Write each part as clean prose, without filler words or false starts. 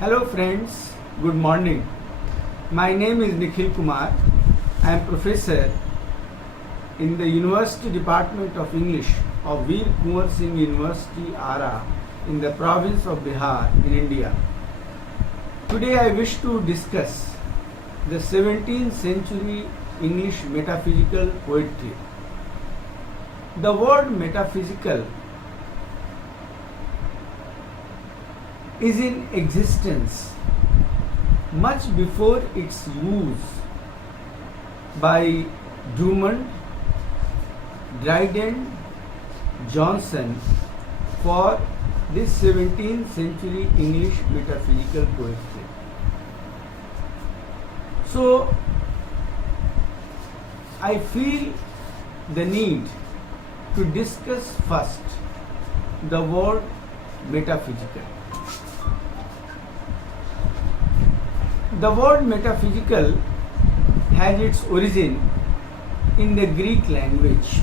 Hello friends, good morning. My name is Nikhil Kumar. I am professor in the University Department of English of Veer Kunwar Singh University, Ara, in the province of Bihar in India. Today I wish to discuss the 17th century English metaphysical poetry. The word metaphysical is in existence much before its use by Drummond, Dryden, Johnson for this 17th century English metaphysical poetry. So I feel the need to discuss first the word metaphysical. The word metaphysical has its origin in the Greek language.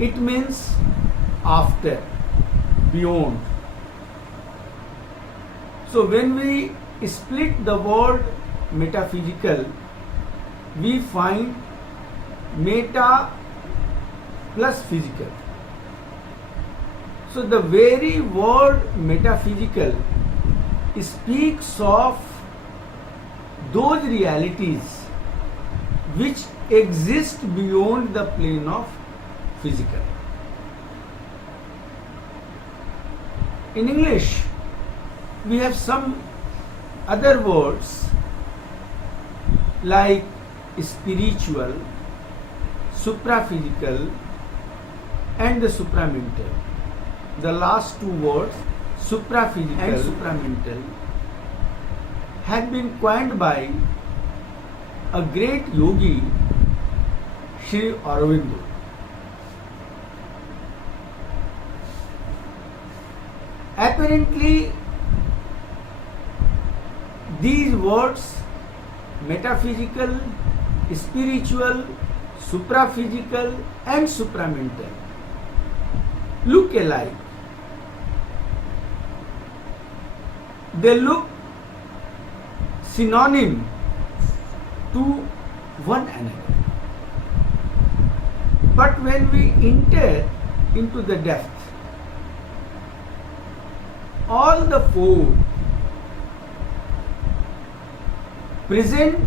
It means after, beyond. So when we split the word metaphysical, we find meta plus physical. So the very word metaphysical speaks of those realities which exist beyond the plane of physical. In English, we have some other words like spiritual, supraphysical, and the supramental. The last two words, supraphysical and supramental, had been coined by a great yogi, Sri Aurobindo. Apparently, these words, metaphysical, spiritual, supraphysical, and supramental, look alike. They look synonym to one another. But when we enter into the depth, all the four present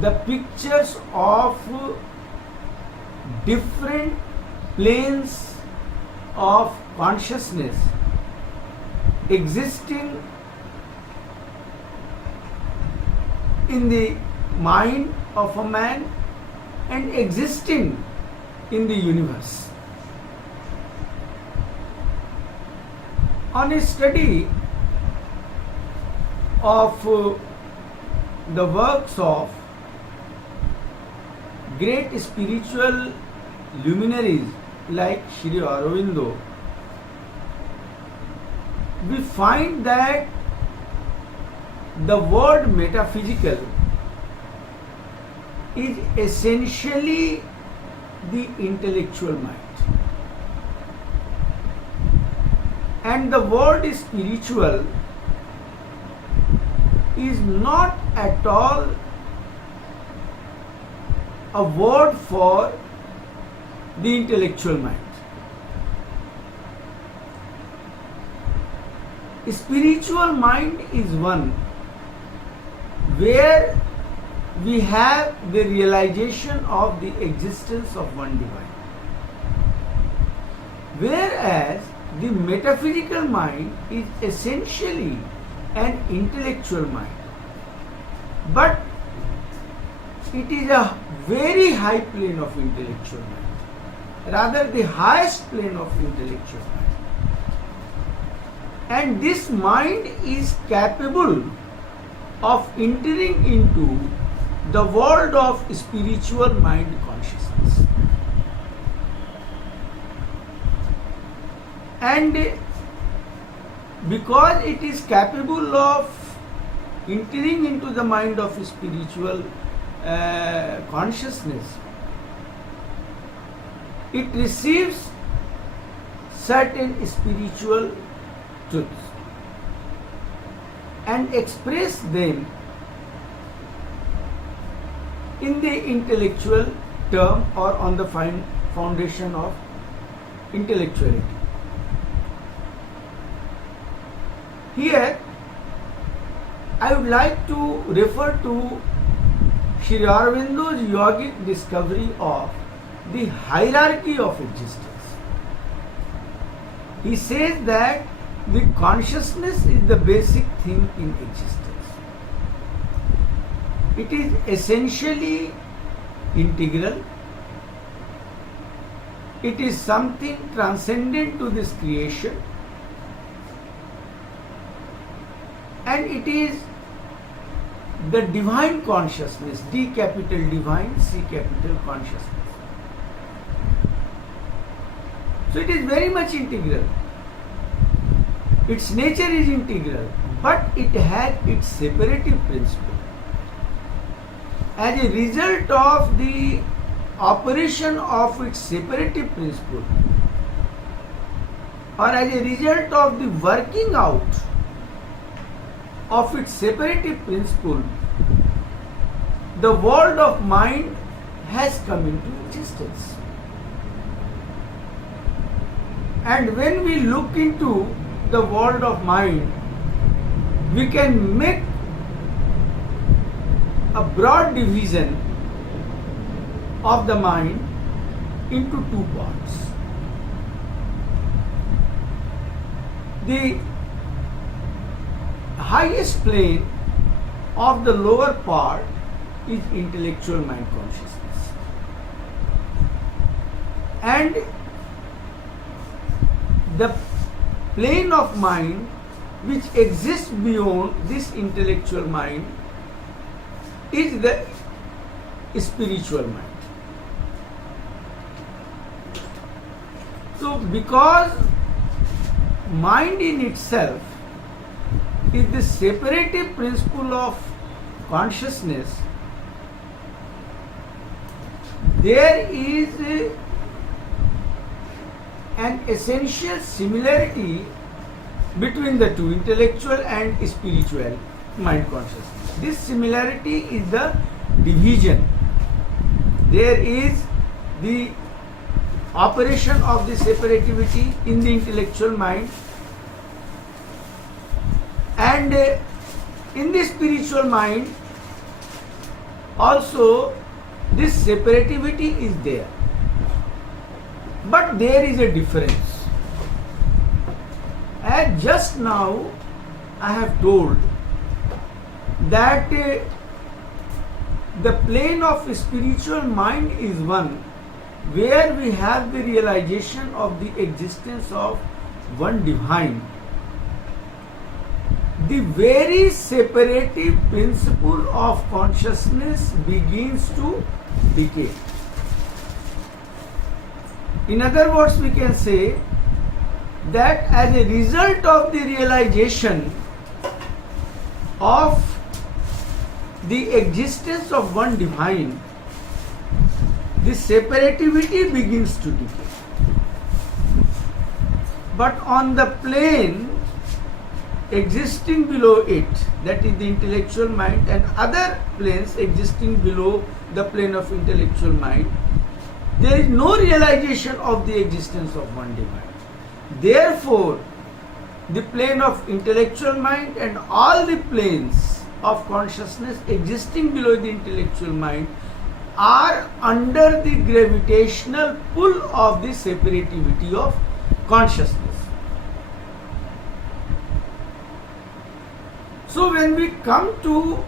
the pictures of different planes of consciousness existing in the mind of a man and existing in the universe. On a study of the works of great spiritual luminaries like Sri Aurobindo, we find that the word metaphysical is essentially the intellectual mind, and the word spiritual is not at all a word for the intellectual mind. Spiritual mind is one where we have the realization of the existence of one divine, whereas the metaphysical mind is essentially an intellectual mind, but it is a very high plane of intellectual mind, rather the highest plane of intellectual mind. And this mind is capable of entering into the world of spiritual mind consciousness. And because it is capable of entering into the mind of spiritual consciousness, it receives certain spiritual truths. and express them in the intellectual term or on the foundation of intellectuality. Here, I would like to refer to Sri Aurobindo's yogic discovery of the hierarchy of existence. He says that the consciousness is the basic thing in existence. It is essentially integral. It is something transcendent to this creation, and it is the divine consciousness, D capital divine, C capital consciousness. So it is very much integral. Its nature is integral, but it has its separative principle. As a result of the operation of its separative principle, or as a result of the working out of its separative principle, the world of mind has come into existence. And when we look into the world of mind, we can make a broad division of the mind into two parts. The highest plane of the lower part is intellectual mind consciousness, and the plane of mind which exists beyond this intellectual mind is the spiritual mind. So because mind in itself is the separative principle of consciousness, there is an essential similarity between the two, intellectual and spiritual mind consciousness. This similarity is the division. There is the operation of the separativity in the intellectual mind, and in the spiritual mind also this separativity is there. But there is a difference. As just now I have told that the plane of spiritual mind is one where we have the realization of the existence of one divine. The very separative principle of consciousness begins to decay. In other words, we can say that as a result of the realization of the existence of one divine, the separativity begins to decay. But on the plane existing below it, that is the intellectual mind, and other planes existing below the plane of intellectual mind, there is no realization of the existence of one divine. Therefore, the plane of intellectual mind and all the planes of consciousness existing below the intellectual mind are under the gravitational pull of the separativity of consciousness. So when we come to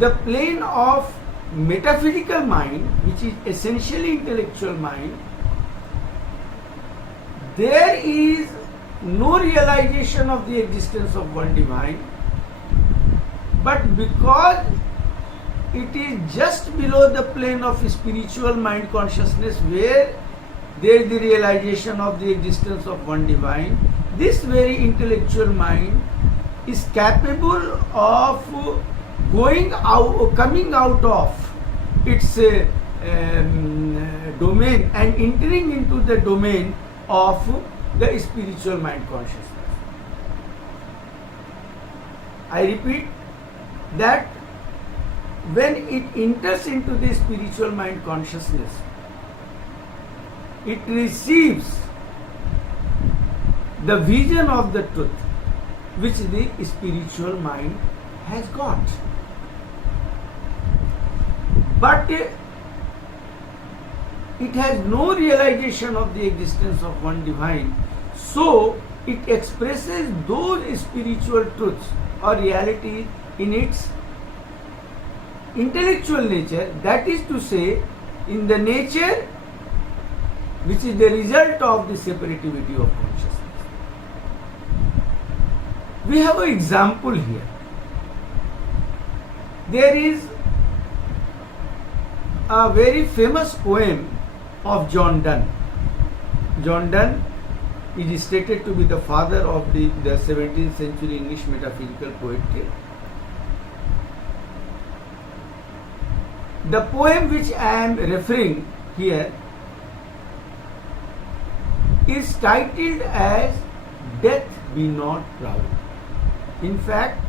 the plane of metaphysical mind, which is essentially intellectual mind, there is no realization of the existence of one divine, but because it is just below the plane of spiritual mind consciousness where there is the realization of the existence of one divine, this very intellectual mind is capable of coming out of its domain and entering into the domain of the spiritual mind consciousness. I repeat that when it enters into the spiritual mind consciousness, it receives the vision of the truth which the spiritual mind has got. But it has no realization of the existence of one divine, so it expresses those spiritual truths or reality in its intellectual nature, that is to say, in the nature which is the result of the separativity of consciousness. We have an example here. There is a very famous poem of John Donne. John Donne is stated to be the father of the 17th century English metaphysical poetry. The poem which I am referring here is titled as Death Be Not Proud. In fact,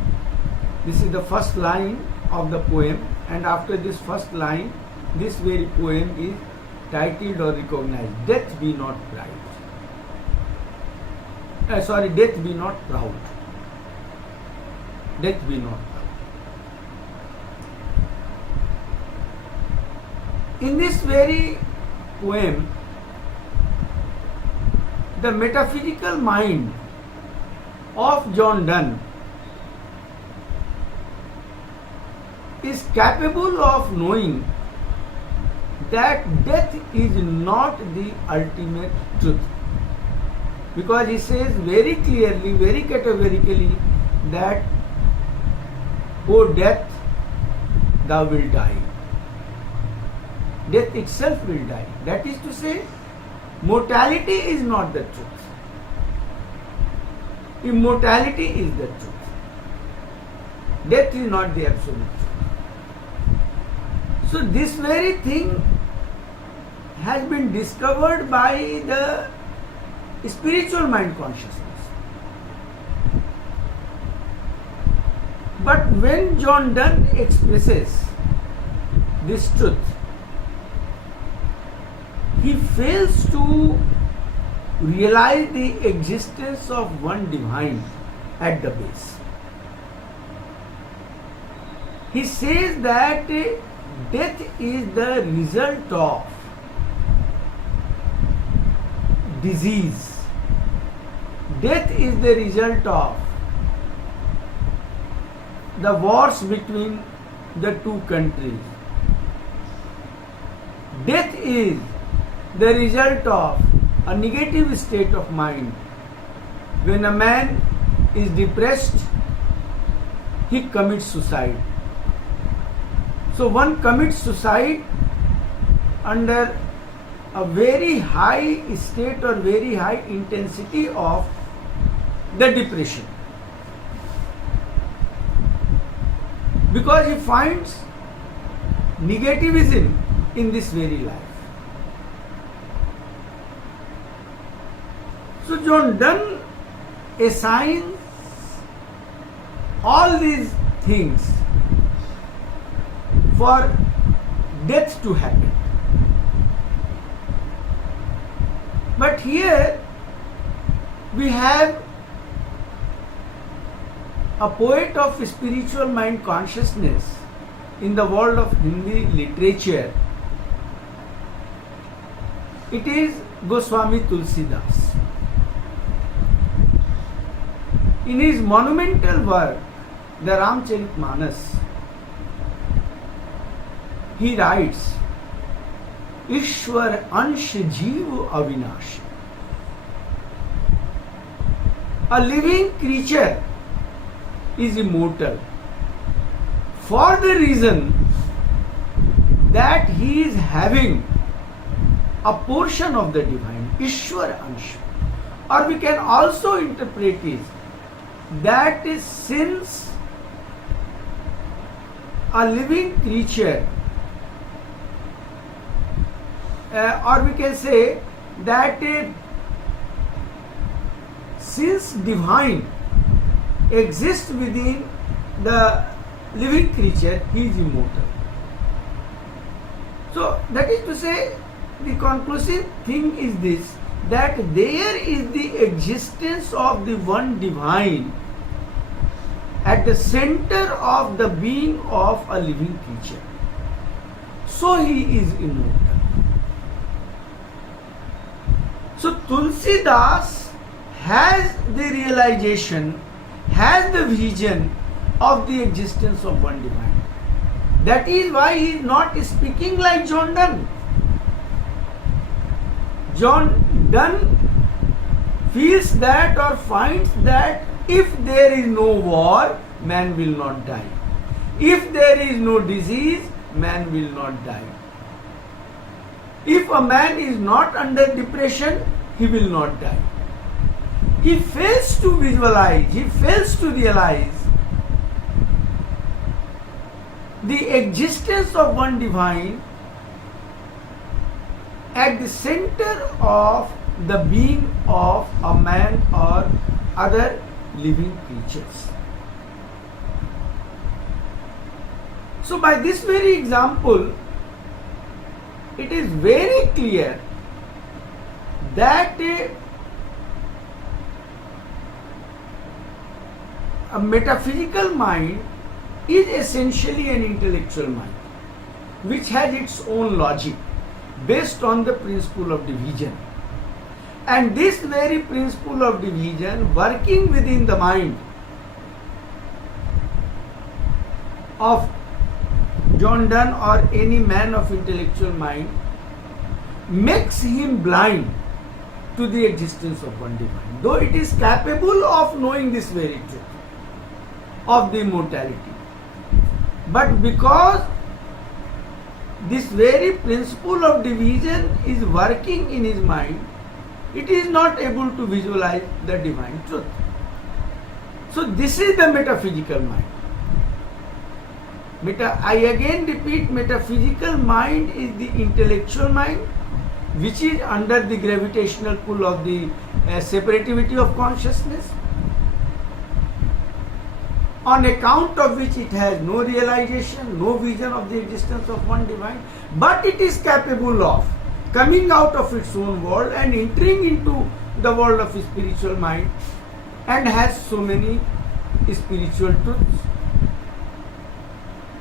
this is the first line of the poem, and after this first line, this very poem is titled or recognized, Death Be Not Proud. Death Be Not Proud. Death Be Not Proud. In this very poem, the metaphysical mind of John Donne is capable of knowing that death is not the ultimate truth, because he says very clearly, very categorically that, O death, thou wilt die. Death itself will die. That is to say, mortality is not the truth. Immortality is the truth. Death is not the absolute truth. So this very thing has been discovered by the spiritual mind consciousness. But when John Donne expresses this truth, he fails to realize the existence of one divine at the base. He says that death is the result of disease. Death is the result of the wars between the two countries. Death is the result of a negative state of mind. When a man is depressed, he commits suicide. So one commits suicide under a very high state or very high intensity of the depression, because he finds negativism in this very life. So John Donne assigns all these things for death to happen. But here we have a poet of spiritual mind consciousness in the world of Hindi literature. It is Goswami Tulsidas. In his monumental work, the Ramcharitmanas, he writes, Ishwar Ansh Jeev Avinashi. A living creature is immortal for the reason that he is having a portion of the divine, Ishwar Ansh. Or we can also interpret it that is, since a living creature, or we can say that since divine exists within the living creature, he is immortal. So that is to say, the conclusive thing is this, that there is the existence of the one divine at the center of the being of a living creature. So he is immortal. So Tulsidas has the realization, has the vision of the existence of one divine. That is why he is not speaking like John Donne. John Donne feels that or finds that if there is no war, man will not die. If there is no disease, man will not die. If a man is not under depression, he will not die. He fails to visualize, he fails to realize the existence of one divine at the center of the being of a man or other living creatures. So by this very example, it is very clear that a metaphysical mind is essentially an intellectual mind which has its own logic based on the principle of division. And this very principle of division working within the mind of John Donne or any man of intellectual mind makes him blind to the existence of one divine, though it is capable of knowing this very truth of the immortality. But because this very principle of division is working in his mind, it is not able to visualize the divine truth. So this is the metaphysical mind. I again repeat, metaphysical mind is the intellectual mind which is under the gravitational pull of the separativity of consciousness, on account of which it has no realization, no vision of the existence of one divine, but it is capable of coming out of its own world and entering into the world of spiritual mind and has so many spiritual truths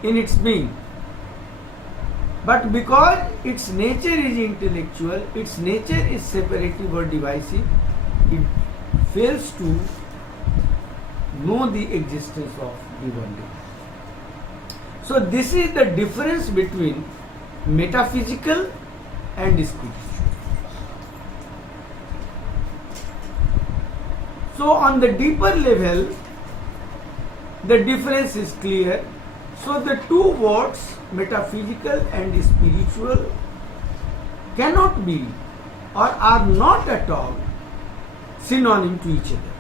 in its being. But because its nature is intellectual, its nature is separative or divisive, it fails to know the existence of the one divine. So this is the difference between metaphysical and spiritual. So on the deeper level, the difference is clear. So the two words, metaphysical and spiritual, cannot be or are not at all synonym to each other.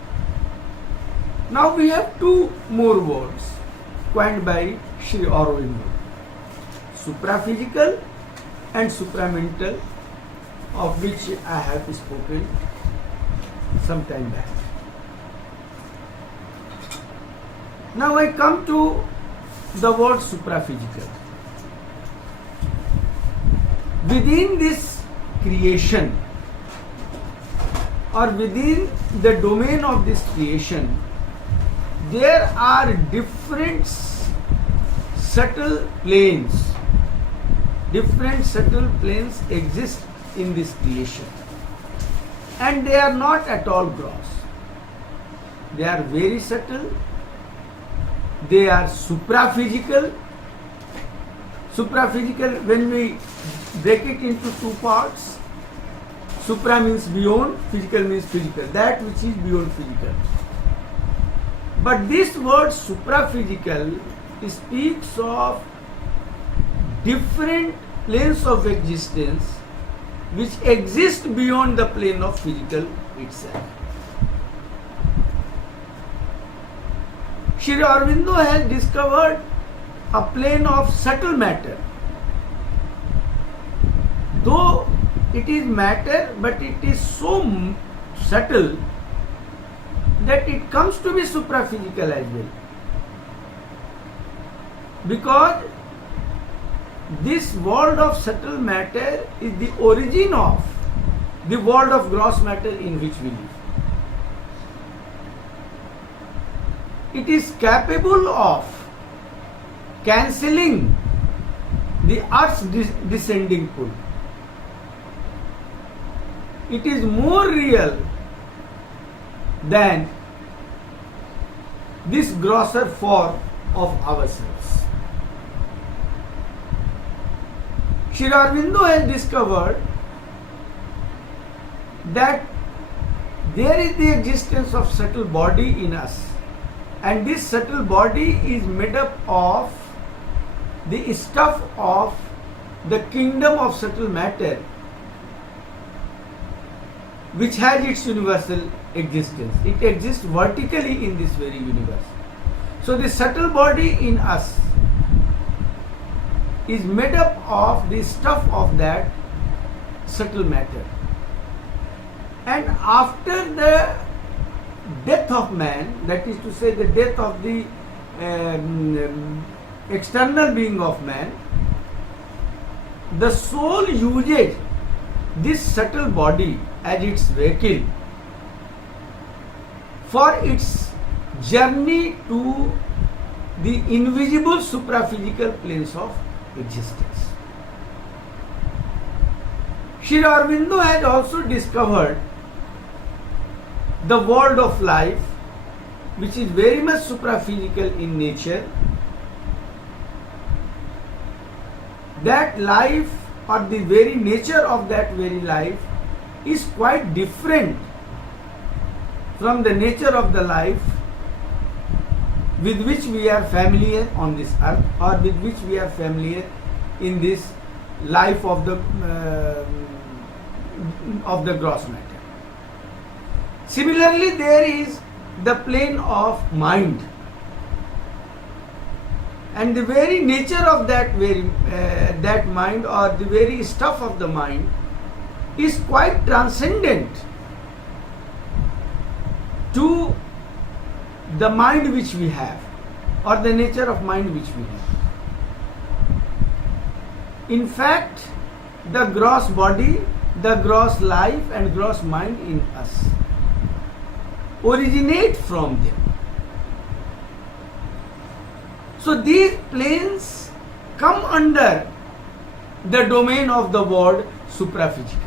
Now we have two more words coined by Sri Aurobindo: supraphysical and supramental, of which I have spoken some time back. Now I come to the word supraphysical. Within this creation or within the domain of this creation, there are different subtle planes. Different subtle planes exist in this creation, and they are not at all gross. They are very subtle. They are supraphysical. Supraphysical, when we break it into two parts, supra means beyond, physical means physical, that which is beyond physical. But this word supraphysical speaks of different planes of existence which exist beyond the plane of physical itself. Sri Aurobindo has discovered a plane of subtle matter. Though it is matter, but it is so subtle that it comes to be supraphysical as well. because this world of subtle matter is the origin of the world of gross matter in which we live. It is capable of cancelling the earth's descending pull. It is more real than this grosser form of ourselves. Sri Aurobindo has discovered that there is the existence of subtle body in us, and this subtle body is made up of the stuff of the kingdom of subtle matter, which has its universal existence. It exists vertically in this very universe. So the subtle body in us is made up of the stuff of that subtle matter. And after the death of man, that is to say the death of the external being of man, the soul uses this subtle body as its vehicle for its journey to the invisible supraphysical planes of existence. Sri Aurobindo has also discovered the world of life, which is very much supraphysical in nature. That life, or the very nature of that very life, is quite different from the nature of the life with which we are familiar on this earth, or with which we are familiar in this life of the gross matter. Similarly, there is the plane of mind, and the very nature of that mind, or the very stuff of the mind, is quite transcendent to the mind which we have, or the nature of mind which we have. In fact, the gross body, the gross life and gross mind in us originate from them. So these planes come under the domain of the word supraphysical.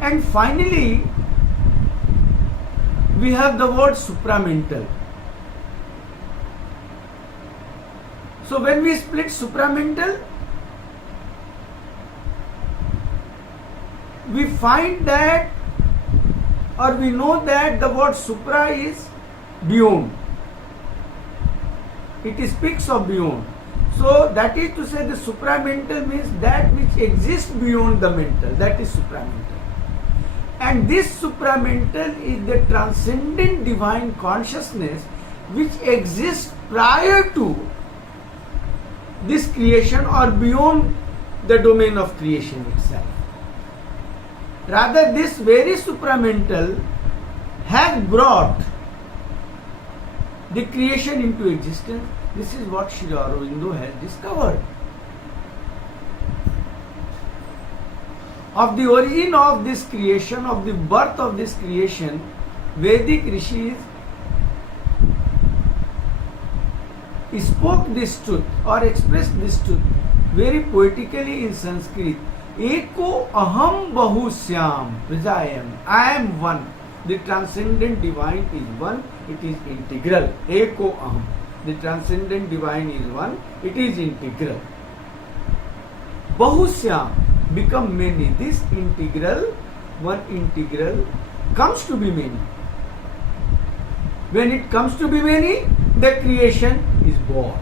And finally, we have the word supramental. So when we split supramental, we find that, or we know that the word supra is beyond. It speaks of beyond. So that is to say, the supramental means that which exists beyond the mental. That is supramental. And this supramental is the transcendent divine consciousness which exists prior to this creation, or beyond the domain of creation itself. Rather, this very supramental has brought the creation into existence. This is what Sri Aurobindo has discovered. Of the origin of this creation, of the birth of this creation, Vedic rishis spoke this truth, or expressed this truth very poetically in Sanskrit. Eko aham bahusyam prajayam. I am one. The transcendent divine is one. It is integral. Eko aham. The transcendent divine is one. It is integral. Bahusyam, become many. This integral, one integral, comes to be many. When it comes to be many, the creation is born.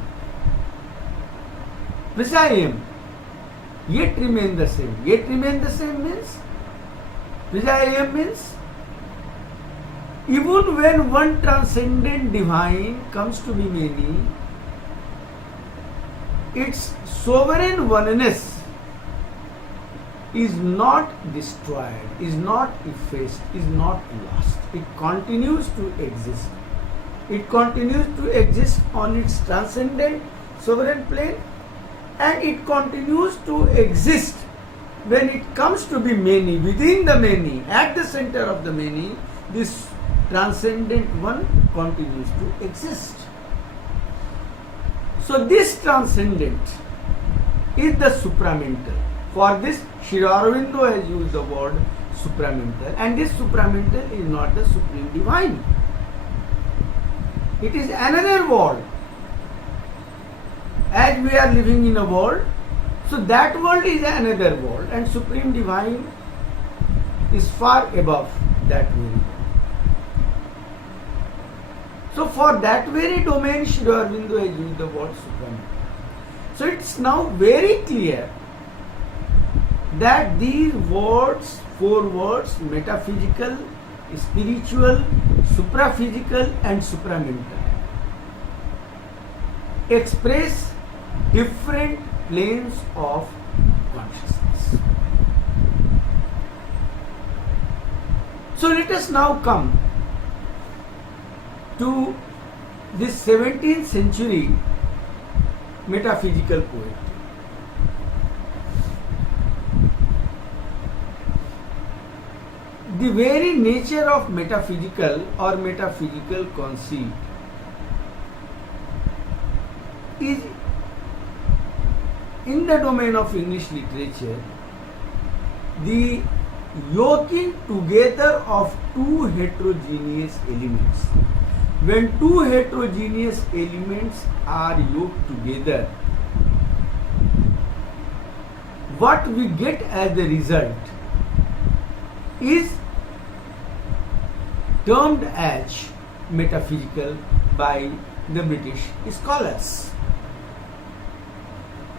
Prajayam, yet remain the same. Yet remain the same means, Prajayam means, even when one transcendent divine comes to be many, its sovereign oneness is not destroyed, is not effaced, is not lost. It continues to exist. it continues to exist on its transcendent sovereign plane, and it continues to exist when it comes to be many, within the many, at the center of the many. This transcendent one continues to exist. So this transcendent is the supramental. For this, Sri Aurobindo has used the word supramental, and this supramental is not the supreme divine. It is another world. As we are living in a world, so that world is another world, and supreme divine is far above that very world. So for that very domain, Sri Aurobindo has used the word supramental. So it's now very clear that these words, four words, metaphysical, spiritual, supraphysical and supramental, express different planes of consciousness. So let us now come to this 17th century metaphysical poetry. The very nature of metaphysical or metaphysical conceit is, in the domain of English literature, the yoking together of two heterogeneous elements. When two heterogeneous elements are yoked together, what we get as the result is termed as metaphysical by the British scholars.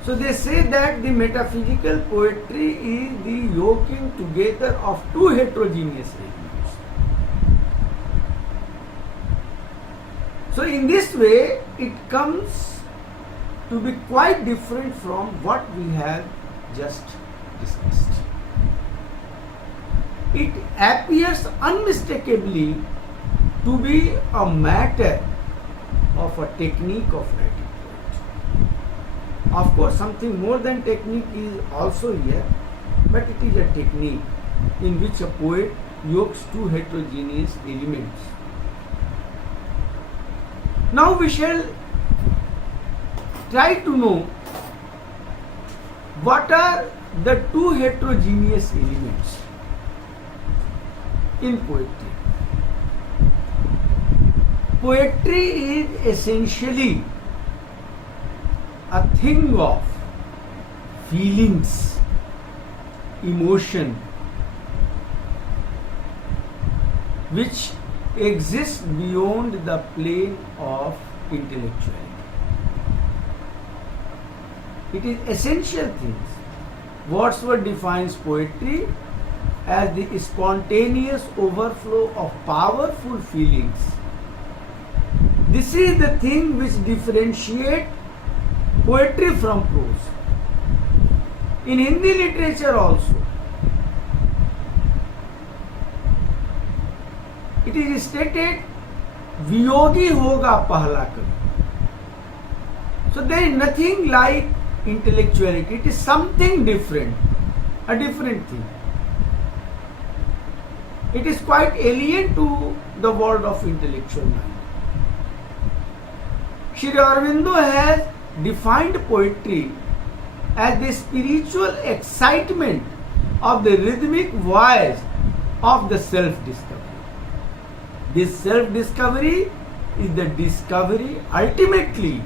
So they say that the metaphysical poetry is the yoking together of two heterogeneous elements. So in this way, it comes to be quite different from what we have just discussed. It appears unmistakably to be a matter of a technique of writing poetry. Of course, something more than technique is also here, but it is a technique in which a poet yokes two heterogeneous elements. Now we shall try to know what are the two heterogeneous elements in poetry. Poetry is essentially a thing of feelings, emotion, which exists beyond the plane of intellectuality. It is essential things. Wordsworth defines poetry as the spontaneous overflow of powerful feelings. This is the thing which differentiates poetry from prose. In Hindi literature also, it is stated, Viyogi hoga pahla kavi. So there is nothing like intellectuality. It is something different, a different thing. It is quite alien to the world of intellectual mind. Sri Aurobindo has defined poetry as the spiritual excitement of the rhythmic voice of the self-discovery. This self-discovery is the discovery ultimately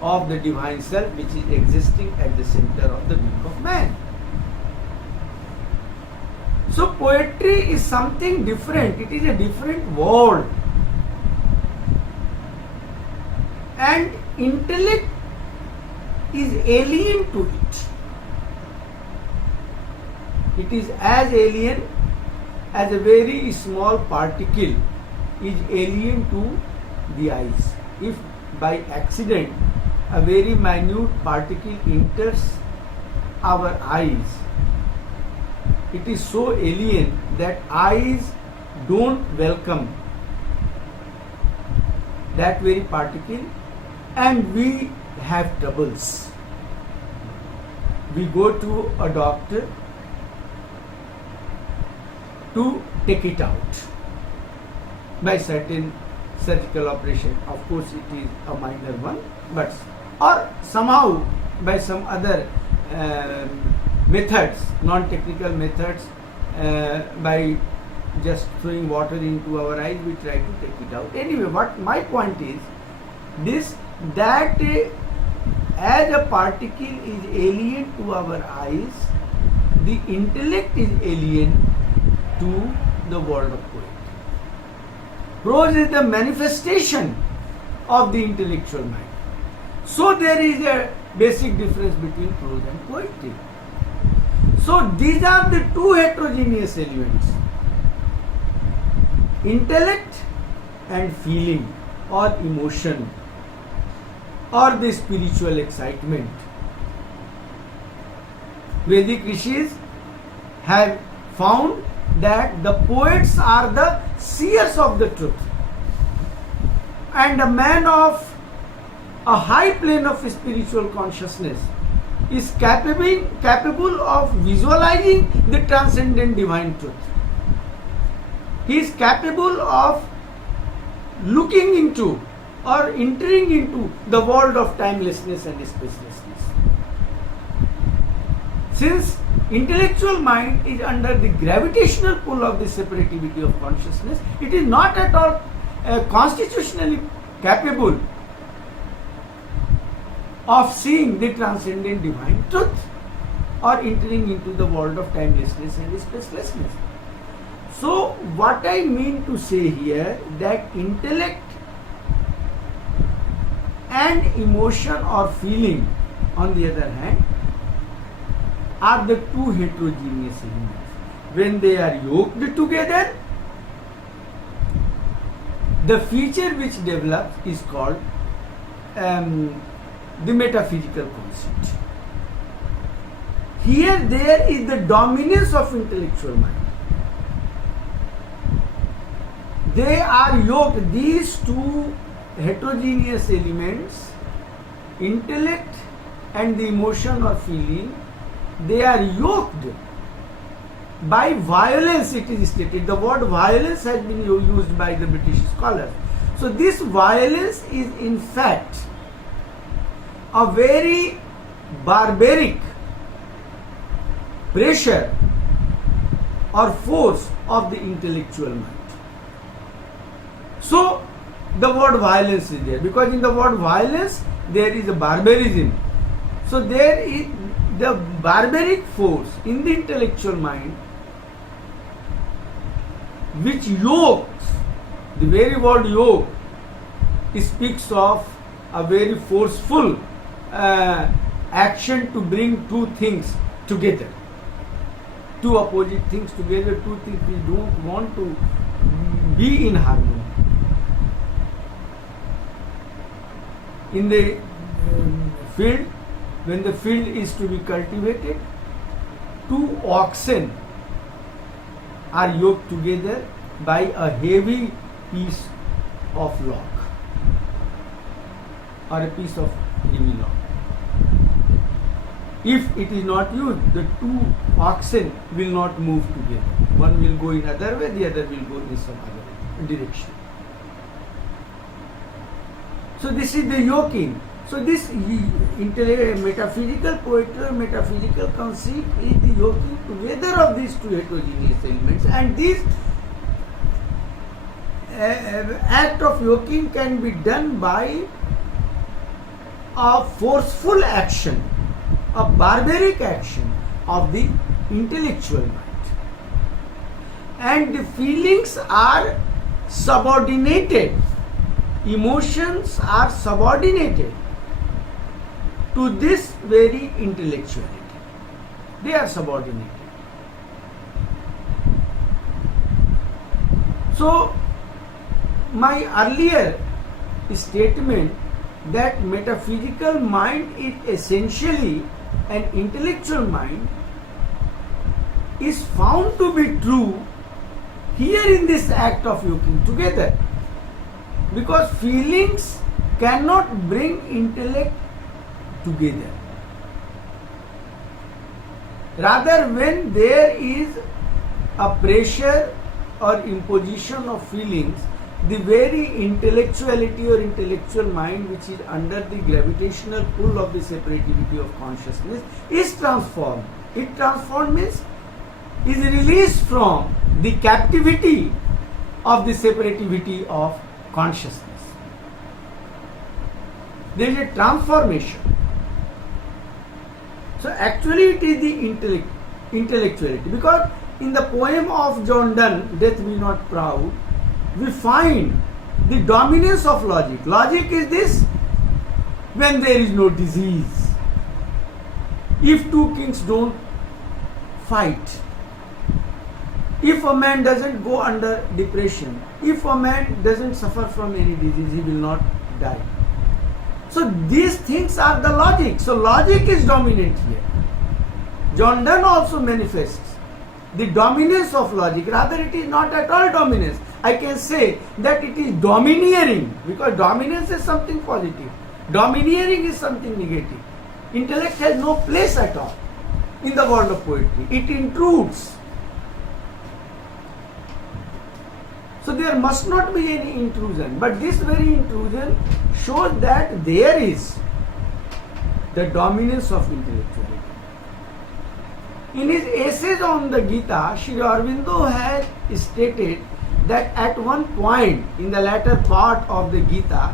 of the divine self, which is existing at the center of the being of man. So poetry is something different. It is a different world. And intellect is alien to it. It is as alien as a very small particle is alien to the eyes. If by accident a very minute particle enters our eyes, it is so alien that eyes don't welcome that very particle, and we have troubles. We go to a doctor to take it out by certain surgical operation. Of course, it is a minor one, but or somehow by some other methods, non-technical methods, by just throwing water into our eyes, we try to take it out. Anyway, what my point is this, that as a particle is alien to our eyes, the intellect is alien to the world of poetry. Prose is the manifestation of the intellectual mind. So there is a basic difference between prose and poetry. So these are the two heterogeneous elements, intellect and feeling or emotion or the spiritual excitement. Vedic rishis have found that the poets are the seers of the truth, and a man of a high plane of spiritual consciousness is capable of visualizing the transcendent divine truth. He is capable of looking into or entering into the world of timelessness and spacelessness. Since intellectual mind is under the gravitational pull of the separativity of consciousness, it is not at all constitutionally capable of seeing the transcendent divine truth or entering into the world of timelessness and spacelessness. So what I mean to say here, that intellect and emotion or feeling, on the other hand, are the two heterogeneous elements. When they are yoked together, the feature which develops is called the metaphysical concept. Here there is the dominance of intellectual mind. They are yoked, these two heterogeneous elements, intellect and the emotion or feeling, they are yoked by violence, it is stated. The word violence has been used by the British scholars. So this violence is in fact a very barbaric pressure or force of the intellectual mind. So the word violence is there, because in the word violence there is a barbarism. So there is the barbaric force in the intellectual mind which yokes, the very word yoke speaks of a very forceful action to bring two things together, two opposite things together, two things we don't want to be in harmony. In the field, when the field is to be cultivated, two oxen are yoked together by a heavy piece of log or a piece of heavy log. If it is not used, the two oxen will not move together. One will go in other way, the other will go in some other direction. So this is the yoking. So this metaphysical poetry, metaphysical conceit is the yoking together of these two heterogeneous elements, and this act of yoking can be done by a forceful action, a barbaric action of the intellectual mind. And the feelings are subordinated, emotions are subordinated to this very intellectuality. They are subordinated. So, my earlier statement that metaphysical mind is essentially an intellectual mind is found to be true here in this act of yoking together. because feelings cannot bring intellect together. Rather, when there is a pressure or imposition of feelings, the very intellectuality or intellectual mind which is under the gravitational pull of the separativity of consciousness is transformed. It transformed means is released from the captivity of the separativity of consciousness. There is a transformation. So actually it is the intellectuality, because in the poem of John Donne, Death Be Not Proud, we find the dominance of logic. Logic is this: when there is no disease, if two kings don't fight, if a man doesn't go under depression, if a man doesn't suffer from any disease, he will not die. So these things are the logic. So logic is dominant here. John Donne also manifests the dominance of logic. Rather, it is not at all dominance. I can say that it is domineering, because dominance is something positive. Domineering is something negative. Intellect has no place at all in the world of poetry. It intrudes. So there must not be any intrusion. But this very intrusion shows that there is the dominance of intellectuality. In his essays on the Gita, Sri Aurobindo has stated that at one point in the latter part of the Gita,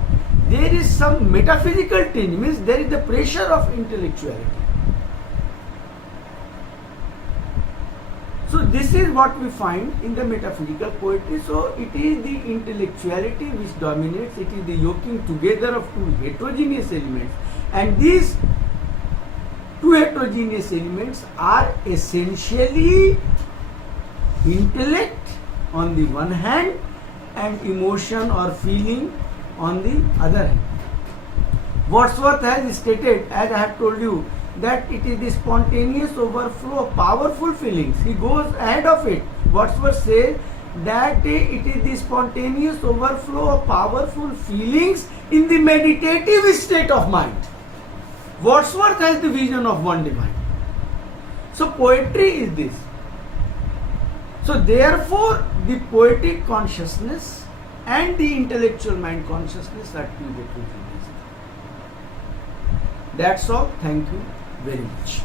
there is some metaphysical tinge, means there is the pressure of intellectuality. So this is what we find in the metaphysical poetry. So it is the intellectuality which dominates, it is the yoking together of two heterogeneous elements, and these two heterogeneous elements are essentially intellect on the one hand and emotion or feeling on the other hand. Wordsworth has stated, as I have told you, that it is the spontaneous overflow of powerful feelings. He goes ahead of it. Wordsworth says that it is the spontaneous overflow of powerful feelings in the meditative state of mind. Wordsworth has the vision of one divine. So poetry is this. So therefore the poetic consciousness and the intellectual mind consciousness are two different things. That's all. Thank you very much.